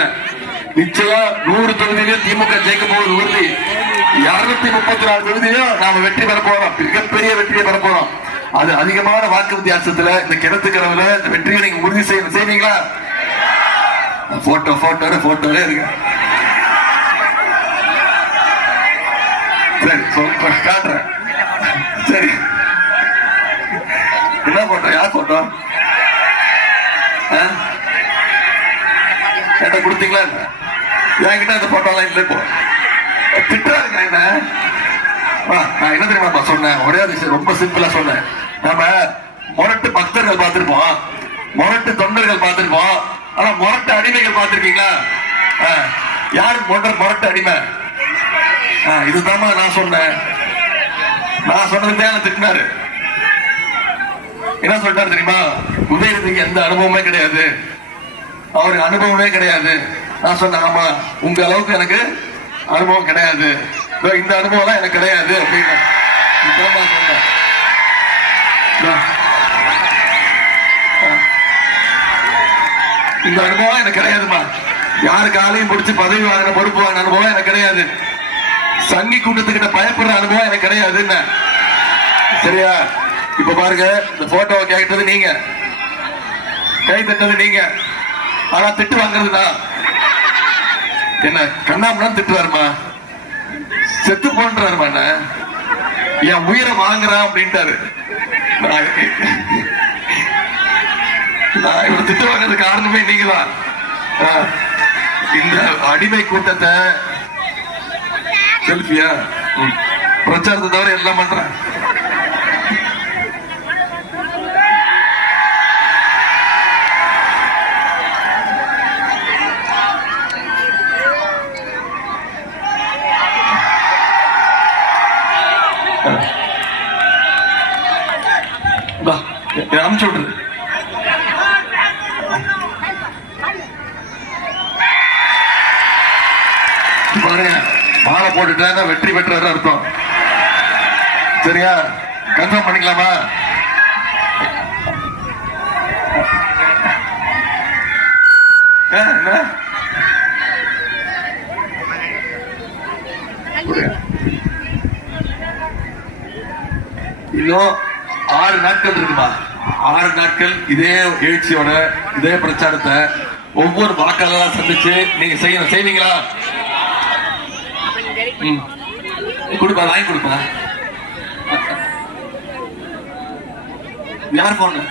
சொல்லிக்கிறேன். நிச்சயம் 100 தொகுதியிலும் திமுக ஜெயிக்க போவது உறுதி. 234 தொகுதியிலும் நாம வெற்றி பெற போறோம். மிகப்பெரிய வெற்றியை பெற போறோம். அது அதிகமான வாக்கு வித்தியாசத்துல இந்த கிணத்து கனவுல இந்த வெற்றியை நீங்க உறுதி செய்வீங்களா? போட்டோல இருக்கு. சரி காட்டுறேன். சரி என்ன போட்டோ? யார் போட்டோ? என்கிட்ட கொடுத்தீங்களா? என்கிட்ட அந்த போட்டோ எல்லாம் இல்லை. இப்போ திட்டுறாருங்க என்ன. நான் என்ன தெரியுமா சொன்னேன்? ஒரே விஷயம் ரொம்ப சிம்பிளா சொன்னேன். நம்ம முரட்டு பக்தர்கள் பார்த்திருப்போம், முரட்டு தொண்டர்கள் பார்த்திருப்போம், ஆனா முரட்டு அடிமைகள் பார்த்திருக்கீங்களா? யாரு முரட்டு அடிமை? இதுதான் நான் சொன்னேன். நான் சொன்னதுக்கு தான் திட்டினாரு. என்ன சொல்லிட்டாரு தெரியுமா? உதயநிதிக்கு எந்த அனுபவமே கிடையாது, அவருக்கு அனுபவமே கிடையாது. நான் சொன்னேன், ஆமா உங்க அளவுக்கு எனக்கு அனுபவம் கிடையாது, இந்த அனுபவம் எனக்கு கிடையாது அப்படின்னு சொன்னேன். இந்த அனுபவம் எனக்கு கிடையாதுமா. யாரு காலையும் பிடிச்சி பதவி வாங்கின பொறுப்பு வாங்கின அனுபவம் எனக்கு கிடையாது. சங்கி கூட்டத்துக்கிட்ட பயப்படுற அனுபவம் எனக்கு கிடையாது. சரியா? இப்ப பாருங்க, இந்த போட்டோவை கேட்டது நீங்க, கை தட்டது நீங்க, ஆனா திட்டு வாங்குறதுனா என்ன கண்ணாமலாம் திட்டுவாருமா, செத்து போன்றாருமா, என்ன என் உயிரை வாங்குறான் அப்படின்ட்டாரு. நான் இவர் திட்டு வாங்குறது காரணமே நீங்க தான். இந்த அடிமை கூட்டத்தை செல்ஃபியா பிரச்சாரத்தை தவிர எல்லாம் பண்றேன். அனுப்பிச்சு விட்டுரு. பாருங்க, மாலை போட்டுட்டா வெற்றி பெற்றாரு அர்த்தம். சரியா? கன்ஃபார்ம் பண்ணிக்கலாமா? இன்னும் 6 நாட்கள் இருக்குமா? 6 நாட்கள் இதே எழுச்சியோட இதே பிரச்சாரத்தை ஒவ்வொரு வாக்காளராக சந்திச்சு நீங்க செய்வீங்களா? கொடுப்பா, வாங்கி கொடுப்பா. யார் போன